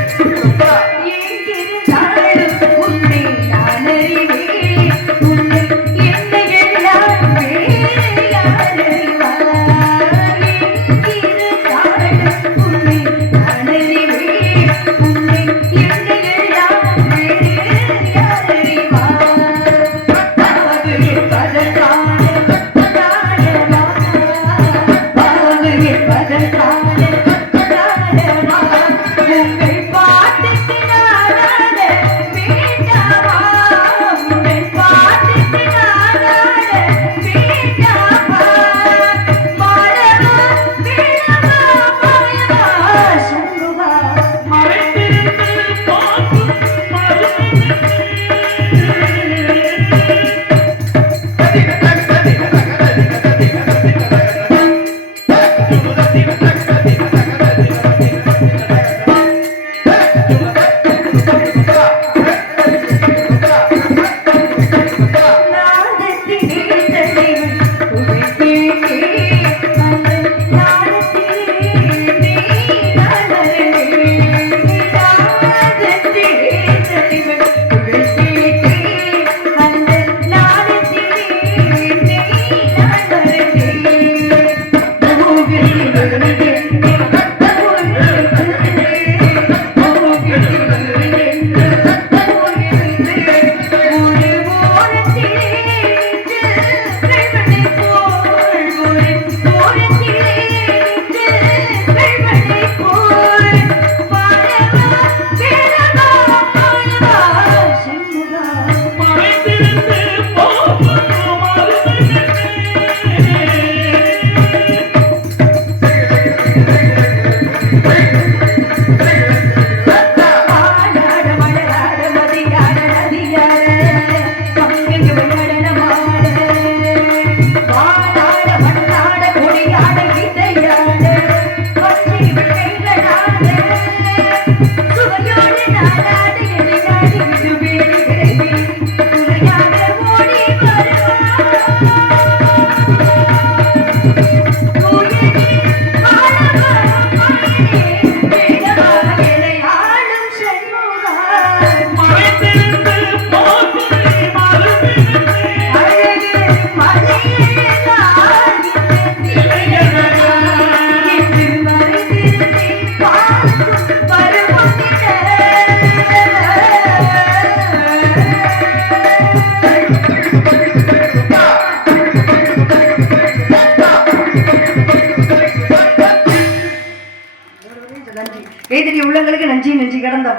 Bye.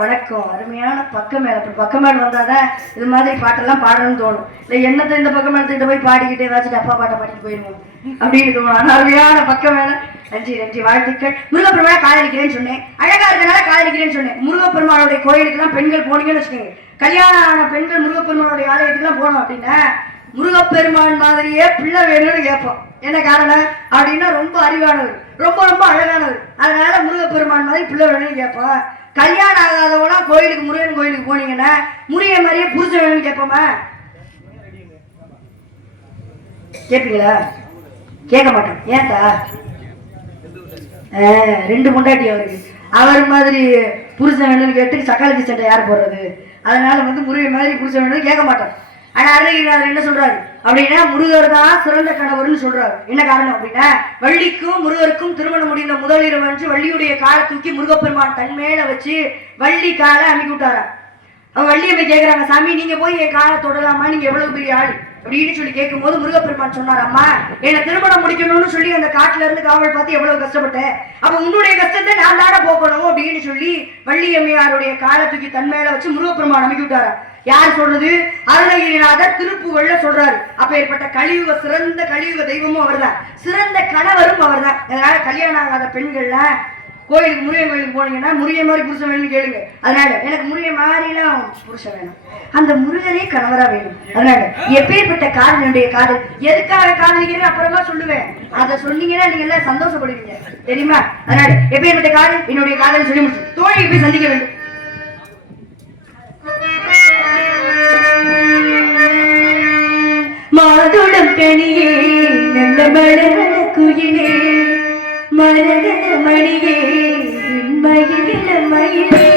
வணக்கம். அருமையான பக்கம் மேல அப்புறம் பக்கம் மேல வந்தாதான் இது மாதிரி பாட்டெல்லாம் பாடணும்னு தோணும். இல்லை என்னத்தை இந்த பக்கம் மேலத்துக்கிட்ட போய் பாடிக்கிட்டே ஏதாச்சும் அப்பா பாட்டை பாடிட்டு போயிருவோம் அப்படின்னு தோணும். அருமையான பக்கம் மேல. நன்றி நன்றி. வாழ்த்துக்கள். முருகப்பெருமாளை காதலிக்கிறேன்னு சொன்னேன். அழகா இருக்கனால காதலிக்கிறேன்னு சொன்னேன். முருகப்பெருமாளுடைய கோயிலுக்கெல்லாம் பெண்கள் போனீங்கன்னு வச்சுக்கோங்க. கல்யாணம் ஆன பெண்கள் முருகப்பெருமாளுடைய ஆலயத்துக்குலாம் போனோம் அப்படின்னா முருகப்பெருமான் மாதிரியே பிள்ளை வேணும்னு கேட்போம். என்ன காரணம்? அப்படின்னா ரொம்ப அறிவானவர். ரொம்ப ரொம்ப அழகானவர். அதனால முருகப்பெருமான் மாதிரி பிள்ளை வேணும்னு கேட்போம். கல்யாணம் ஆகாதவங்களாம் கோயிலுக்கு முருகன் கோயிலுக்கு போனீங்கன்னா முருகன் மாதிரியே புருஷன் வேணும்னு கேட்போமா? கேட்பீங்களா? கேட்க மாட்டோம். ஏன்டா ஆ, ரெண்டு முண்டாட்டி அவருக்கு. அவர் மாதிரி புருஷன் வேணும்னு கேட்டு சக்காலத்தி சட்டை யார் போடுறது? அதனால வந்து முருகன் மாதிரி புருஷன் வேணும்னு கேட்க மாட்டோம். ஆனா அருணகிரிநாதர் என்ன சொல்றாரு? அப்படின்னா முருகர் தான் சிறந்த கணவர்னு சொல்றாரு. என்ன காரணம் அப்படின்னா வள்ளிக்கும் முருகருக்கும் திருமணம் முடிந்த முதல் இரவு அன்று வள்ளியுடைய காலை தூக்கி முருகப்பெருமான் தன் மேல வச்சு வள்ளி காலை அமுக்கி விட்டாரா அவன் வள்ளியை போய் கேக்குறாங்க சாமி நீங்க போய் என் காலை தொடலாமா? நீங்க எவ்வளவு பெரிய ஆள்? அப்படின்னு சொல்லி கேட்கும் போது முருகப்பெருமான் சொன்னார் அம்மா என்னை திருமணம் முடிக்கணும்னு சொல்லி அந்த காட்டுல இருந்து காவல் பார்த்து எவ்வளவு கஷ்டப்பட்டேன். அப்ப உன்னுடைய கஷ்டத்தை நான் தானே போக்கணும்? அப்படின்னு சொல்லி வள்ளியம்மையாருடைய காலை தூக்கி தன் மேல வச்சு முருகப்பெருமான் அமுக்கி விட்டாரா யார் சொல்றது? அருணகிரிநாதர் திருப்புகள்ல சொல்றாரு. அப்ப ஏற்பட்ட சிறந்த கழிவுக தெய்வமும் அவர்தான். சிறந்த கணவரும் அவர்தான். அதனால கல்யாணம் ஆகாத பெண்கள்ல கோயிலுக்கு முருகன் கோயிலுக்கு போனீங்கன்னா முருகன் மாதிரி புருஷன் வேணும்னு கேளுங்க. அதனால எனக்கு முருகன் மாதிரிலாம் புருஷன் வேணும். அந்த முருகனே கணவரா வேணும். அதனால எப்பேற்பட்ட காதலுடைய காதல்? எதுக்காக காதலிக்கிறேன் அப்புறமா சொல்லுவேன். அதை சொன்னீங்கன்னா நீங்க எல்லாம் சந்தோஷப்படுவீங்க. தெரியுமா? அதனால எப்பேற்பட்ட காதல்? என்னுடைய காதல் சொல்லி முடிச்சு. தோழியை போய் சந்திக்க வேண்டும். മാതുളം കണിയേ നല്ല മഴമണ കുയിലേ മരണ മണിയേ മയിലെ മയിലേ.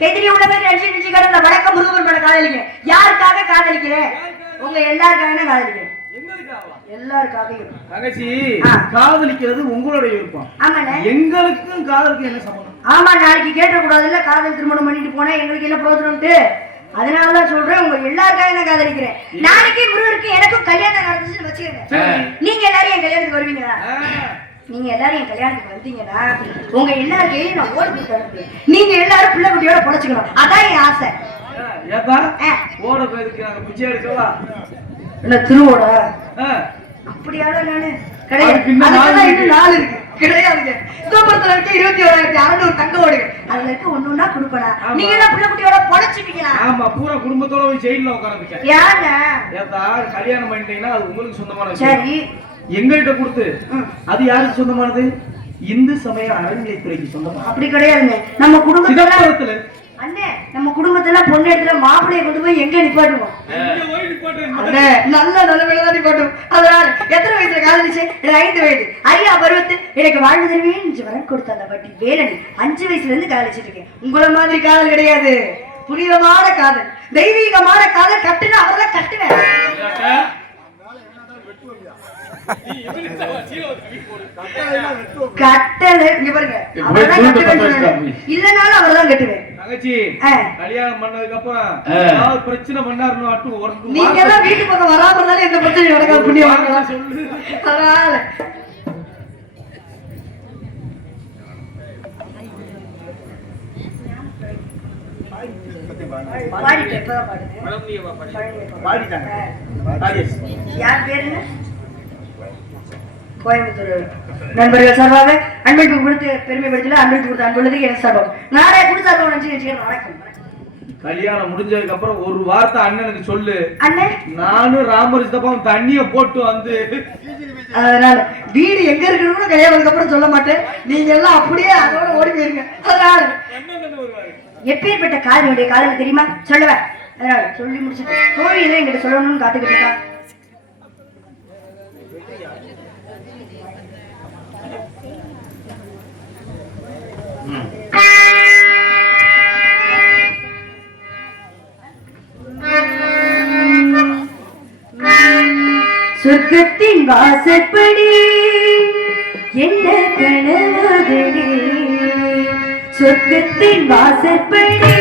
எதிரி உள்ளவர் நினைச்சு நினைச்சு கடந்த வடக்க முருகன் பட காதலிங்க யாருக்காக காதலிக்கிறேன்? உங்க எல்லாருக்காக காதலிக்கிறேன். எல்லாருக்காகவும் தங்கச்சி. காதலிக்கிறது உங்களுடைய விருப்பம். எங்களுக்கும் காதலுக்கு என்ன சம்பந்தம் ஆமா நாளைக்கு கேட்டக்கூடாதுல்ல காதல் திருமணம் பண்ணிட்டு போனா எங்களுக்கு என்ன பிரோஜனம்ட்டு அதனால தான் சொல்றேன் உங்க எல்லாருக்காக நான் காதலிக்கிறேன். நாளைக்கு முருகருக்கு எனக்கும் கல்யாணம் நடந்துச்சுன்னு வச்சுக்கோங்க. நீங்க எல்லாரும் என் கல்யாணத்துக்கு வருவீங்களா? நீங்க எல்லாரும் என் கல்யாணத்துக்கு வந்தீங்கன்னா உங்க எல்லாருக்கையும் நான் ஓடி அனுப்புவேன் நீங்க எல்லாரும் பிள்ளை குட்டியோட பொழைச்சுக்கணும். அதான் என் ஆசை. ஏப்பா. ஓட எடுக்கவா? என்ன திருவோடா? அப்படியாடா நானு. கிடையாது. அதுக்கெல்லாம் இருக்கு. கிடையாதுங்க சூப்பரத்துல இருக்க இருபத்தி ஓராயிரத்தி அறுநூறு தங்க ஓடுங்க அதுல இருக்க ஒண்ணு ஒண்ணா கொடுப்படா. நீங்க எல்லாம் பிள்ளை குட்டியோட பொழைச்சுப்பீங்களா? ஆமா பூரா குடும்பத்தோட போய் ஜெயில உட்காந்துக்க ஏங்க கல்யாணம் பண்ணிட்டீங்கன்னா அது உங்களுக்கு சொந்தமான சரி. எங்கள்கிட்ட கொடுத்து. அது யாருக்கு சொந்தமானது? இந்து சமய அறநிலைத்துறைக்கு சொந்தமானது அப்படி கிடையாதுங்க. நம்ம குடும்பத்துல அண்ணே நம்ம குடும்பத்துல பொண்ணு இடத்துல மாப்பிள்ளைய கொண்டு போய் எங்க நிப்பாட்டுவோம்? நல்ல நிலைமையில தான் நிப்பாட்டும் அதனால எத்தனை வயசுல காதலிச்சு? ஐந்து வயது. ஐயா பருவத்தில் எனக்கு வாழ்வு தருவேன் வரம் கொடுத்த அந்த வட்டி வேலனி அஞ்சு வயசுல இருந்து காதலிச்சிட்டு இருக்கேன். உங்களை மாதிரி காதல் கிடையாது. புனிதமான காதல். தெய்வீகமான காதல் கட்டுனா அவர்தான் கட்டுவேன். கட்டல இங்க பாருங்க. இல்லைனாலும் அவர்தான் கட்டுவேன் தங்கச்சி ஆ. கல்யாணம் பண்ணதுக்கு அப்புறம். ஏதாவது பிரச்சனை பண்ணாருன்னு ஒரு நீங்க எல்லாம் வீட்டு பக்கம் வராம இருந்தாலும் எந்த நடக்காது வார்த்தை வாங்கலாம் சொல்லு அதனால பாடிட்டேன், இப்பதான் பாடுனேன். மேடம், நீங்க வா, பாடி. பழனி பாடிட்டாங்க. ஆ. ராஜேஷ். யார் பேரு என்ன? கோயம்புத்தூர் நண்பர்கள் சார்பாக அன்பளிப்பு கொடுத்து பெருமைப்படுத்தல அன்பளிப்பு கொடுத்த அன்புள்ளது என் சார்பம் நானே கொடுத்தாரு நினைச்சு வச்சுக்கிறேன் வணக்கம் கல்யாணம் முடிஞ்சதுக்கு அப்புறம் ஒரு வார்த்தை அண்ணனுக்கு சொல்லு. அண்ணே? நானும் ராமர் சித்தப்பாவும் தண்ணிய போட்டு வந்து அதனால வீடு எங்க இருக்குன்னு கூட கல்யாணத்துக்கு அப்புறம் சொல்ல மாட்டேன். நீங்க எல்லாம் அப்படியே அதோட ஓடி போயிருங்க. அதனால எப்பேற்பட்ட காதலுடைய காதல் தெரியுமா? சொல்லுவேன். அதனால சொல்லி முடிச்சுட்டு என்ன எங்கிட்ட சொல்லணும்னு காத்துக்கிட்டு இருக்கா. சொர்க்கத்தின் வாசப்படி என்ன கனவுகளே? சொர்க்கத்தின் வாசப்படி